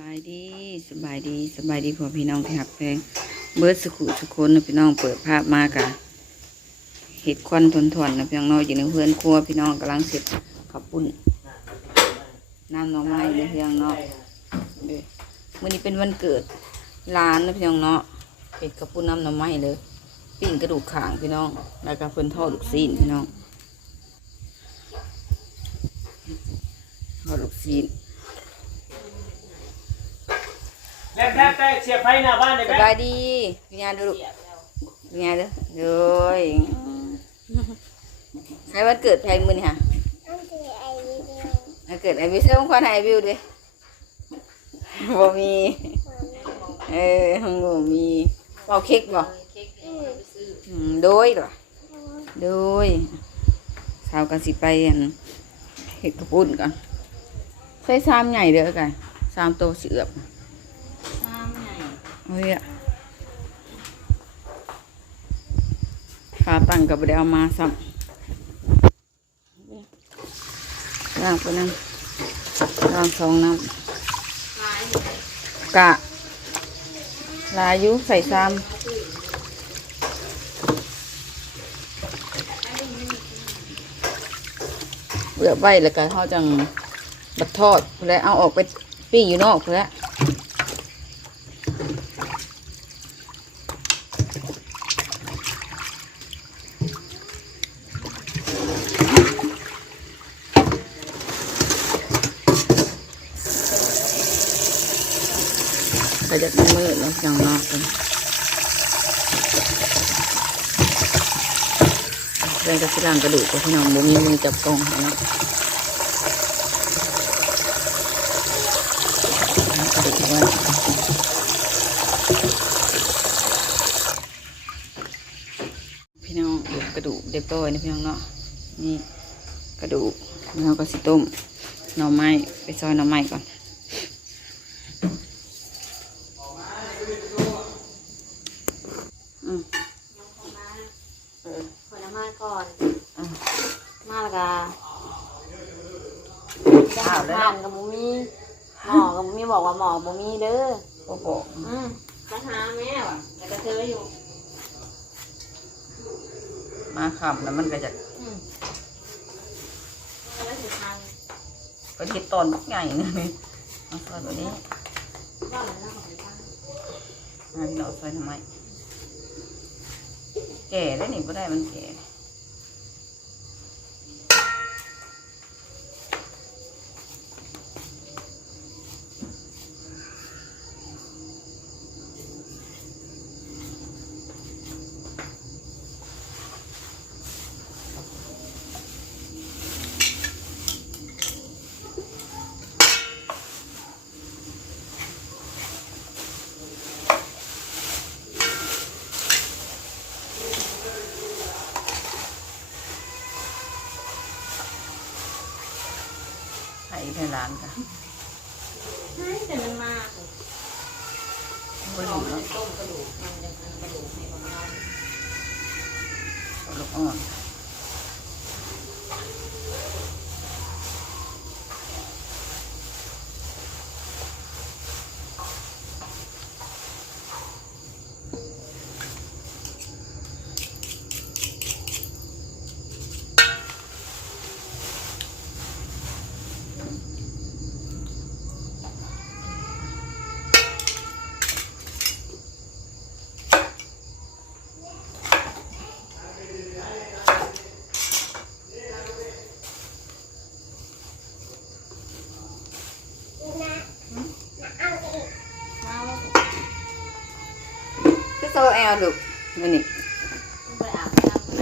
บายดีสบายดีสบายดีพ่อพี่น้องที่หักแพงเบิร์ดสุขุสุคนนะพี่น้องเปิดภาพมากะเห็ดควันทนทวนนะพี่น้องน้อยอยู่ในเพื่อนครัวพี่น้องกำลังเสร็จขับปุ้นน้ำหน่อไม้เลยพี่น้องเนาะเด้อวันนี้เป็นวันเกิดร้านนะพี่น้องเนาะเห็ดขับปุ้นน้ำหน่อไม้เลยปิ้งกระดูกขางพี่น้องแล้วก็เพิ่อนทอดลูกซีนพี่น้องทอดลูกซีน แล้วแป๊บแป๊บเสียบไฟหน้าบ้านเลยสแป๊บายดีพี่งานดูลูกพี่งานดูโอ้ยให้วันเกิดแพงมือนี่ค่ะวันเกิดไอวิวเอ้ยของขวัญให้ไอวิวด้วยบ่มีเออของบ่มีเป่าเค้กบ่อืมโดยเหรอ โดยสาวกันสิไปอันเห็ดกระปุ่นก่อนใส่ซามใหญ่เด้อกันซามโตเสือบ เฮ้ยอะขาตั้งกับได้เอามาซ้ำล่างไปนั่งล่างสองน้ำกะ ลายุใส่ซ้ำเบือใบแล้วก็เขาจังบัดทอดแล้วเอาออกไปปิ้งอยู่นอกแล้ว ก็จะมืดแล้วอย่างนอกกันเรื่องกระสิลังกระดูกกับพี่น้องบ่มีมือจับกองนะกระดูกไว้พี่น้องดูกระดูกเรียบร้อยนะพี่น้องเนาะนี่กระดูกแล้วเราก็สิต้มหน่อไม้ไปซอยหน่อไม้ก่อน เออคนละมาก่อนมาและกาข้าวแล้วทานกับบุมีหมอกับบุมีบอกว่าหมอบุมีเด้อโอ้โหอืมมาหาแม่ว่ะแต่ก็เจออยู่ มาขับแล้วมันก็จะอืมแล้วสิทานเป็นเห็ดตอนบักใหญ่นะนี่เอาซอยแบบนี้ว่าแล้วเราของทานมาพี่น้องซอยทำไม ก่แล้วนี่ก็ได้มันแก่ไข่ไทยร้านค่ะ เฮ้ยแต่มันมาก บริ เรา สุทธิ์ ไม่ เนาะ ได้ต้มกระดูกมันจะทำกระดูกให้ของเรา เอาลูกอ่อน คือโซแอลลูกนี่นี่ไปอาบน้ำไป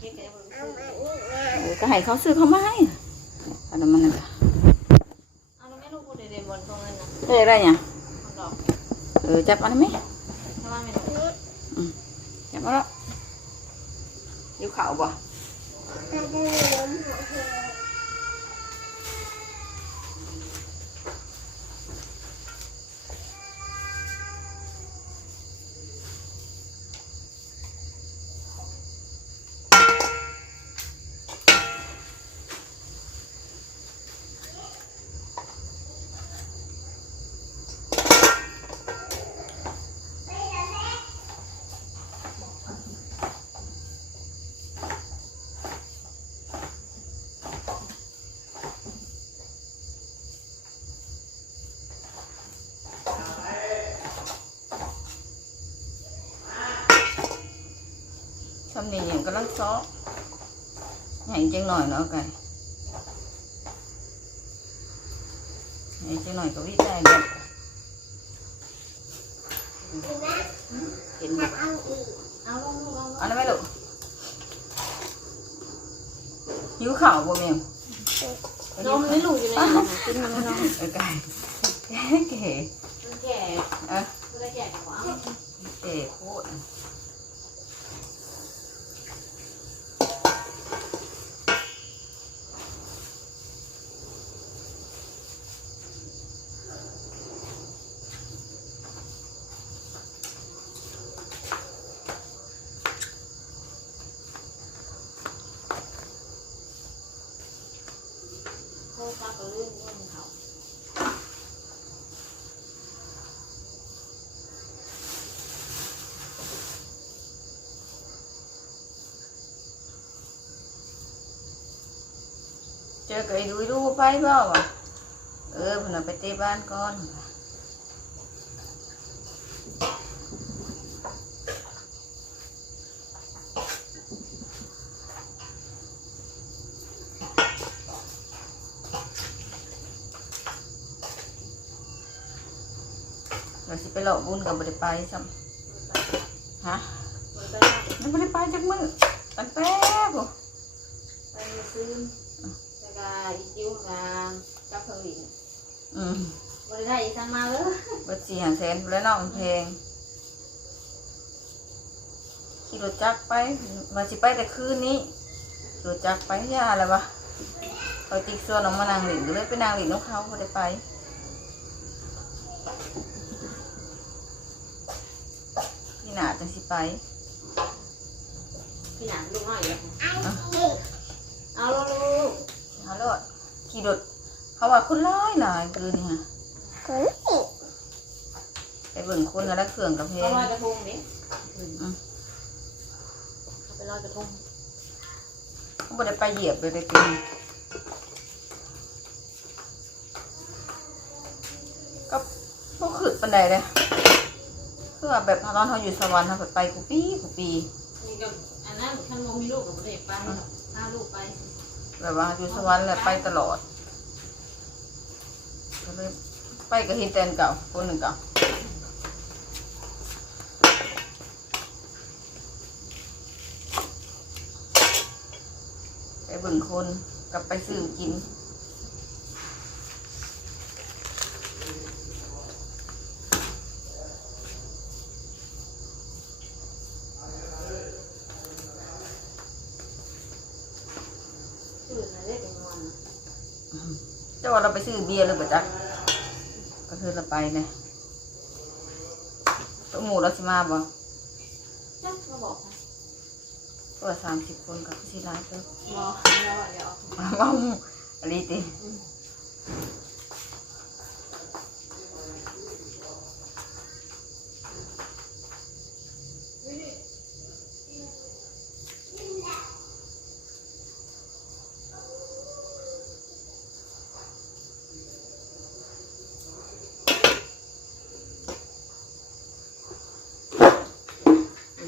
เก๊กๆเออก็ให้เขาซื้อเขามาให้อันนั้นมันน่ะเอาแล้วแม่ลูกกูเด็ดๆบนตรงนั้นนะเฮ้ยอะไรเนี่ยของดอกเออจับอันนั้นไหมำลังซ้อใหญ่จังหน่อยเนาะไก่ใหญ่จังหน่อยก็วิจัยแบบเห็นไหมเอาลงลูกเอาลงเอาได้ไหมลูกหิวข่าวบ่เมียงนมนี่ลูกอยู่ในนั้นน่ะกินมันนมเออไก่เก๋มันแก่เออมันแก่กว่าเก๋โคตรโคตรปลากระลื่นนี่เขา เจอไก่ดูดูไปเปล่าวะเออเพนเอาไปเตะบ้านก่อนเราสิไปหลอกบุญกับบ่ได้ไปซ้ำฮะมันไปยังบ่ได้ไปจักมือตั้งแต่บ่ไปซื้อแล้วก็ อีกิ้วงานจับเพลินอืมบริได้อีกทางมาเลยเบิดสี่หาแสนแล้วเน้องเพลงขี่รถจักรไปมาสิไปแต่คืนนี้รถจักรไปยาอะไรวะเขาติ๊กส่วนออกมานางหลินก็เลยไปนางหลินนกเขาไม่ได้ไปพี่หนาจังสิไปพี่หนังลูกน้อยเลยเอาลูก ลูกเอารถขี่รถเขาว่าคนร้ายหลายคืนนี่ฮะไปเบิ่งคนแล้วเครื่องกับเพลเอางลอยกระทงดิอืมเอาไปลอยกระทงเขาไม่ได้ไปเหยียบเลยได้กินก็พวกขืดปันใดเลยคือว่าแบบตอนเขาอยู่สวรรค์เขาไปกูปีกูปีนี่ก็อันนั้นท่านโมมีลูกกับบริเด็ไปพาลูกไป แบบว่าอยู่สวรรค์แหละไปตลอดก็เลยไปกับเฮนเตนเก่าคนหนึ่งเก่าไปบึงคนกลับไปซื้อกิน ตื่นมาได้เป็นวัน เจ้าว่าเราไปซื้อเบียร์เลยป่ะจ๊ะ ก็คือเราไปเนี่ยตัวหมูเราสิมาบ่จ้าก็บอกนะตัวสามสิบคนกับสิร้ายเติบรอรอเดี๋ยวว้าวอะไรติ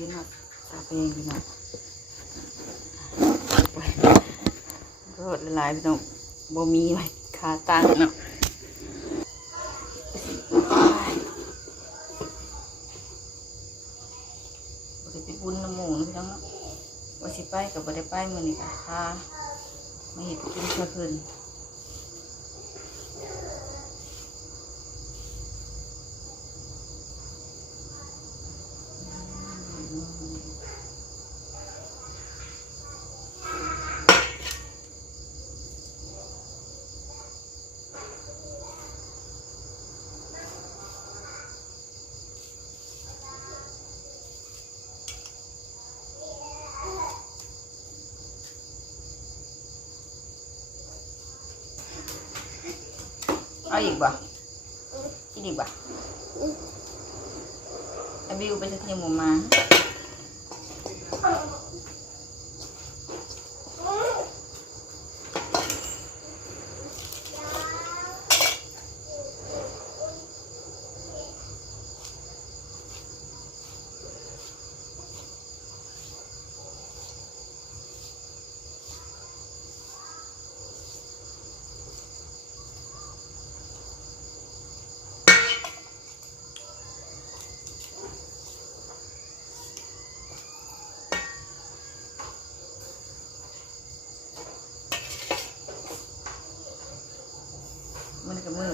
วินัดตา เพลงพี่น้องรถละลายพี่น้องบ่มีไว้ขาตั้งเนาะบ่ได้ไปบุญน้ำหมูนะพี่น้องเนาะว่าสิไปกับบ่ได้ไปมื้อนี้ค่ะค่ะมาเฮ็ดกินเพื่อคืน เอาอีกบ่กินอีกบ่ไอ้บิวไปสักทีหมูมา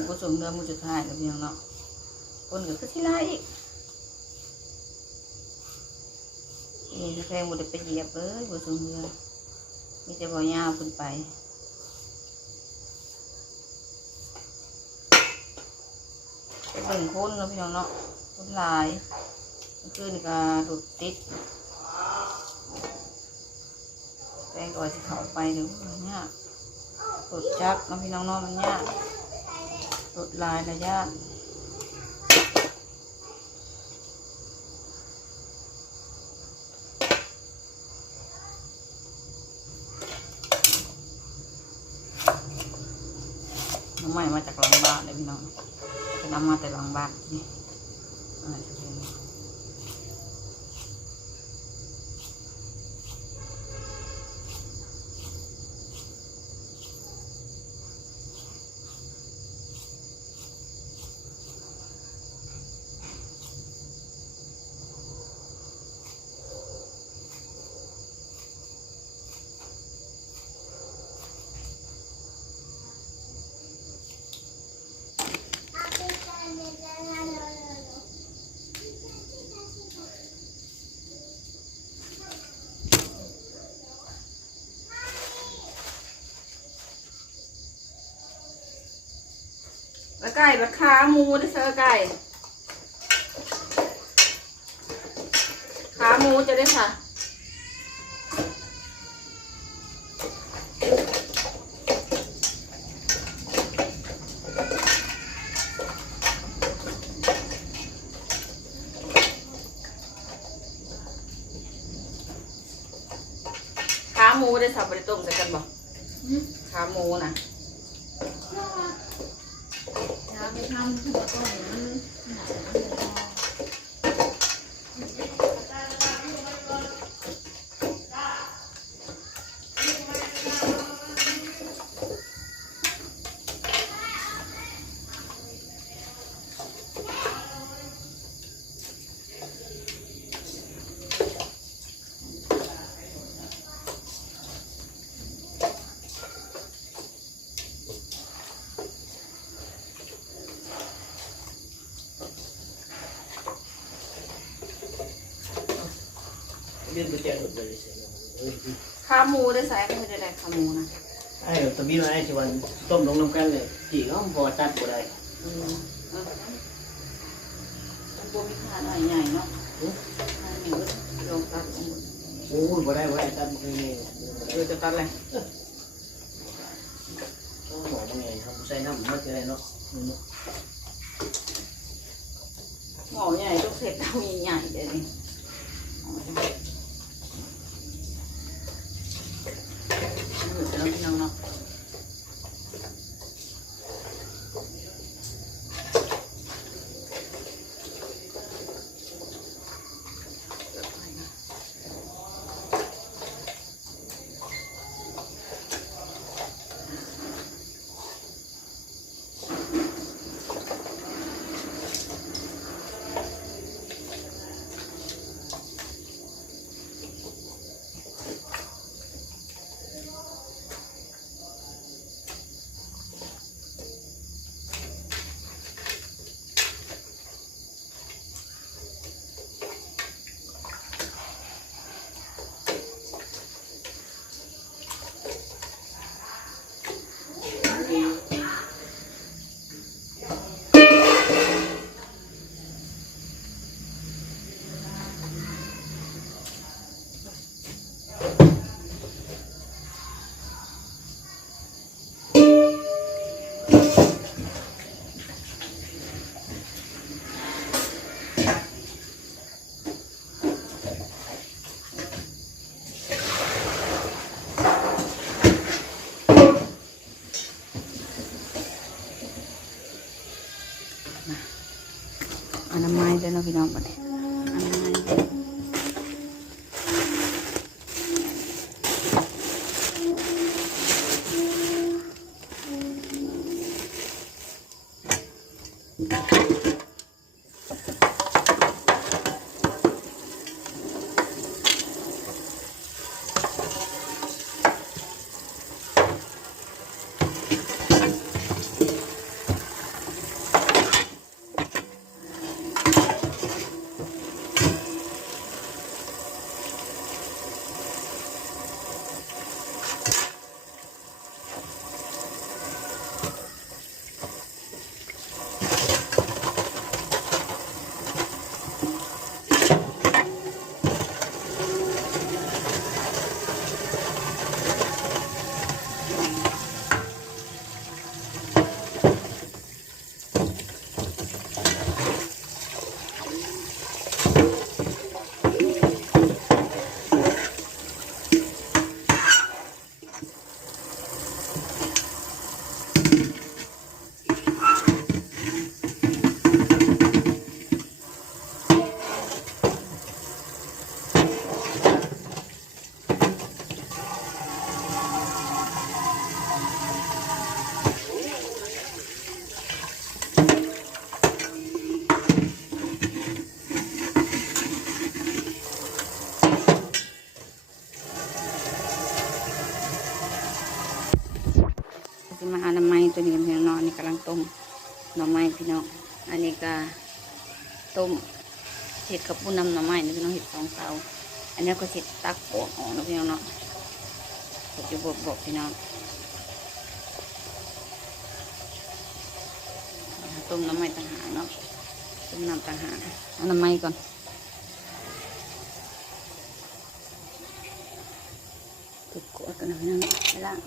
ผสมเนื้อมือสุดท้ายแล้วพี่น้องเนาะคนก็คือสิไล่อีกนี่แพงหมดไปเหยียบเอ้ยผสมเนื้อมีแต่บ่ยาวขึ้นไปเบิ่งคนเนาะพี่น้องเนาะคนหลายเมื่อนี่ก็ดูดติดแป้งก็ว่าสิเข้าไปเดี๋ยวมันยากตดจักเนาะพี่น้องเนาะมันยาก ตดลายระยะน้องใหม่มาจากหลังบ้านเลยพี่น้องเป็นเอามาแต่หลังบ้านนี่ ไก่บัดขาหมูได้เซอไก่ ขาหมูจะได้ค่ะขาหมูได้สับบริต้มใส่กันบ่ขาหมูนะ อย่า ไปทำหัวต้นมันเรียนไปแจกหมดเลยเสียเออ ขาหมูได้ใส่ก็ไม่ได้ได้ขาหมูนะไอ้ตะบี้มาไอ้ที่วันต้มลงน้ำกันเลยจีเขาพอตัดบ่ได้อืมเออมันบวมีขาหน่อยใหญ่เนาะขาหนึ่งก็ลองตัดลงหมดโอ้ยบ่ได้บ่ได้ตัดบ่ได้เออจะตัดอะไรต้องบอกว่าไงครับใส่น้ำมันจะได้เนาะหมอใหญ่ต้องเสร็จเท่าใหญ่ๆเดี๋ยวนี้ เอาไมั กับปุ้นน้ำหน่อไม้นะพี่น้องเห็ดสองเตาอันนี้ก็เห็ดตักปอกออกนะพี่น้องเนาะเห็ดอยู่บกบกพี่น้องต้มน้ำไม้ต่างหากเนาะต้มน้ำต่างหากเอาน้ำไม้ก่อนติดกดกันนะพี่น้องไปล่าง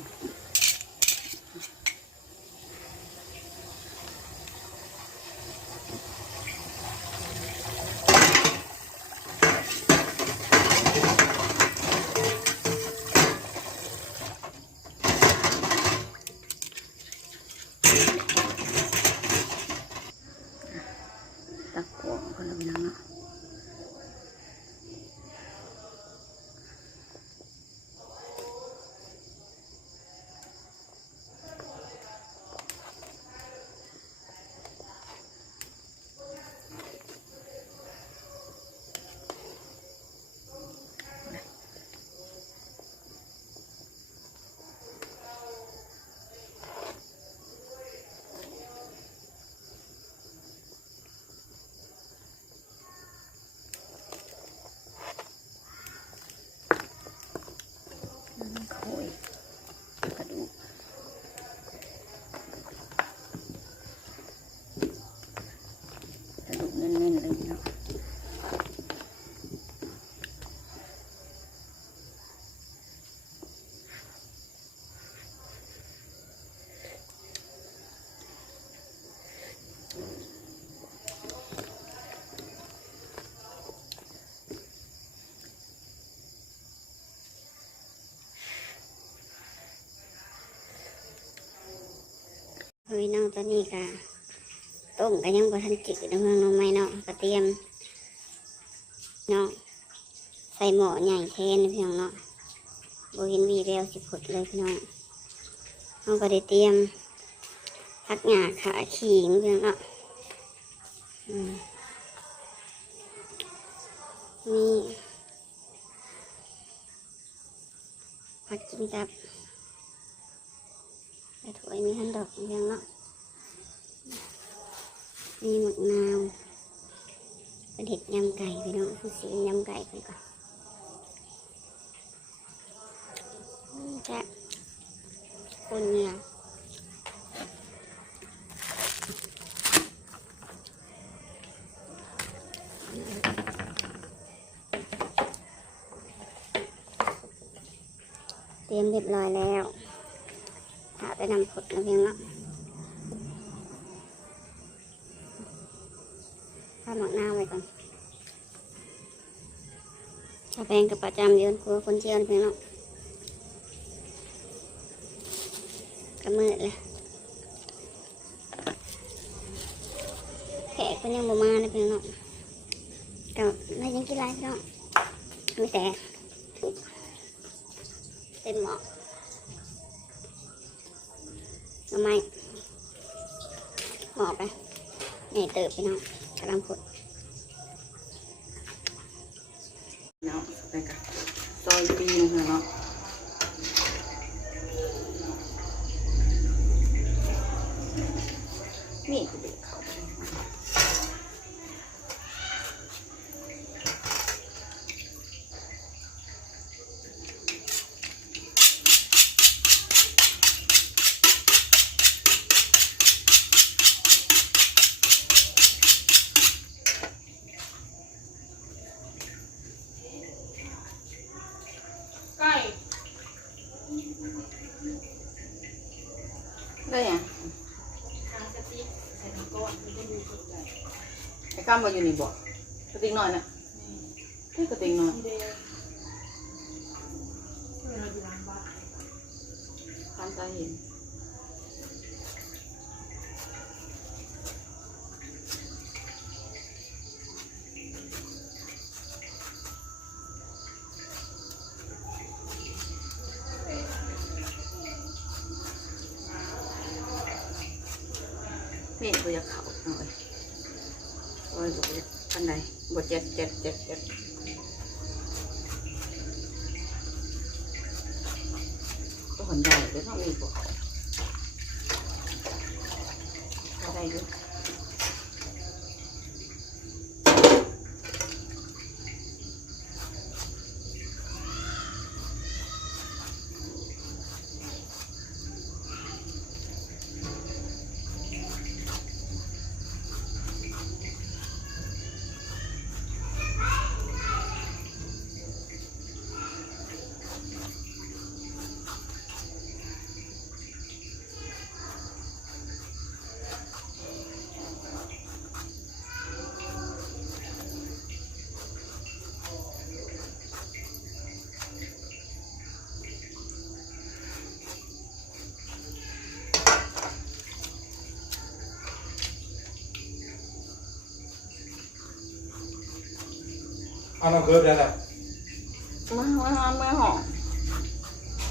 ตักกวงคนละพี่น้องเนาะโขยกระดูกกระดูกเน้นๆเลยพี่น้อง เฮ้ยน้องตัวนี้ค่ะต้มก็ยังบ่ทันจืดนะเมืองน้องไม้เนาะก็เตรียมเนาะใส่หม้อใหญ่แทนนะพี่น้องเนาะบ่เห็นวีแล้วสิผดเลยพี่น้องน้องก็ได้เตรียมพักหญ้าขาขิงพี่น้องเนาะอืมนี่พักกินกับ มีทันดอกเพียงเนาะมีหมกนาวเป็นเห็ดยำไก่พี่น้องคือสียำไก่ไปก่อนแจะคนเนี่ยเตรียมเรียบร้อยแล้ว ไปนำผดนะเพียงเนาะถ้าหมักหน้าไว้ก่อนถ้าแพงกับประจำเดือนกลัวคนเจียวนเพียงเนาะกระมืดเลยแขกคนยังบ่มานะเพียงเนาะกับไม่ยังกี่ไรพี่น้องมีแต่เต็มหมอทำ ไมหมอบไปนี่เติบไปน้องกำลังผดเนาะไปกันซอยปีนเนาะนี่คือเด็กเขาได้ยังไอ้ก้ามมาอยู่นี่บ่กระติงหน่อยนะเฮ้ยกระติงหน่อยทำตาเห็นเมฆก็อยากเขาหน่อยโอ้ยบอกว่าปันใดบทเจ็ดเจ็ดเจ็ดเจ็ดก็หอนใหญ่เลยต้องมีบวเขาได้อยู่ เอาน้ำเคิร์ฟแล้วแหละเมื่อเมื่อเมื่อหอม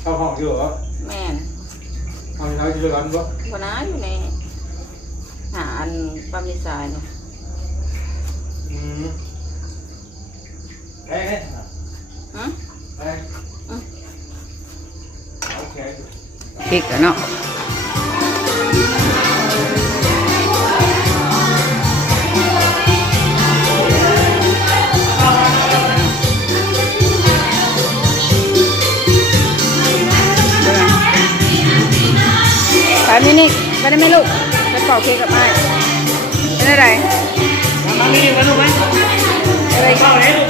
เข้าห้องอยู่เหรอแม่นเอาที่ไหนที่เดียวกันปะวันน้าอยู่ในหาอันปั๊มดีไซน์เนี่ยอืมแพงไหมฮะแพงโอเคพริกอะเนาะ ไปมินิไปได้ไหมลูกไปเป่าเค้กกับไม้เป็นอะไรมามีมาดูไหมอะไรเข้าไหนดูเ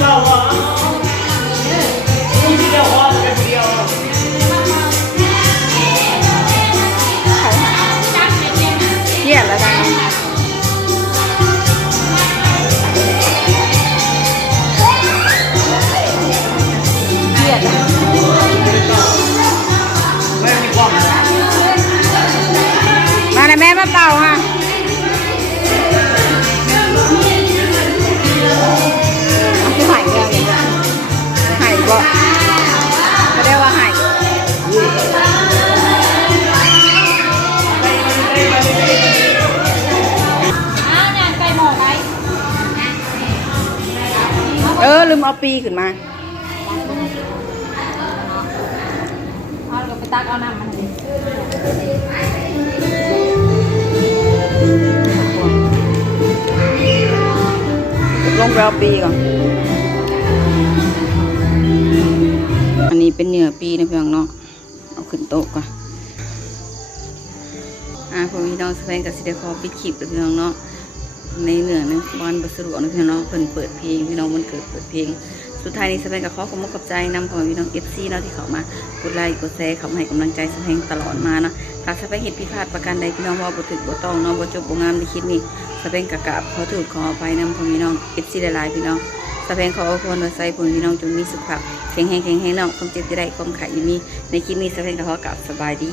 มเอาปีขึ้นมาเอาเราไปตักเอาน้ำมันดิลงไปเอาปีก่อนอันนี้เป็นเนื้อปีนะพี่น้องเนาะเอาขึ้นโต๊ะก่อนอ่าพอพี่น้องแสดงกับสิเดคอปิดคลิปเลยพี่น้องเนาะ ในเรื่อนั้นบอลบสรุปนะพี่น้องเพิ่นเปิดเพลงพี่น้องมันเกิดเปิดเพลง สุดท้ายนี้สแปงกับขอขอบคุณขอบใจนำของพี่น้องเอฟซีเนาะที่เขามากดไลค์กดแชร์เขามาให้กำลังใจสแปงตลอดมาเนาะถ้าสแปงเห็นผิพาดประการใดพี่น้องว่าบ่ถึกบ่ต้องเนาะบ่จบบ่งามในคลิปนี้สแปงกะกราบขอถูกขออภัยนำของพี่น้องเอฟซีหลายๆพี่น้องสแปงขออวยพรใส่ผลพี่น้องจงมีสุขภาพแข็งแรงแข็งแรงเนาะความเจ็บจะได้ความไข่อยามีในคลิปนี้สแปงก็ขอกราบสบายดี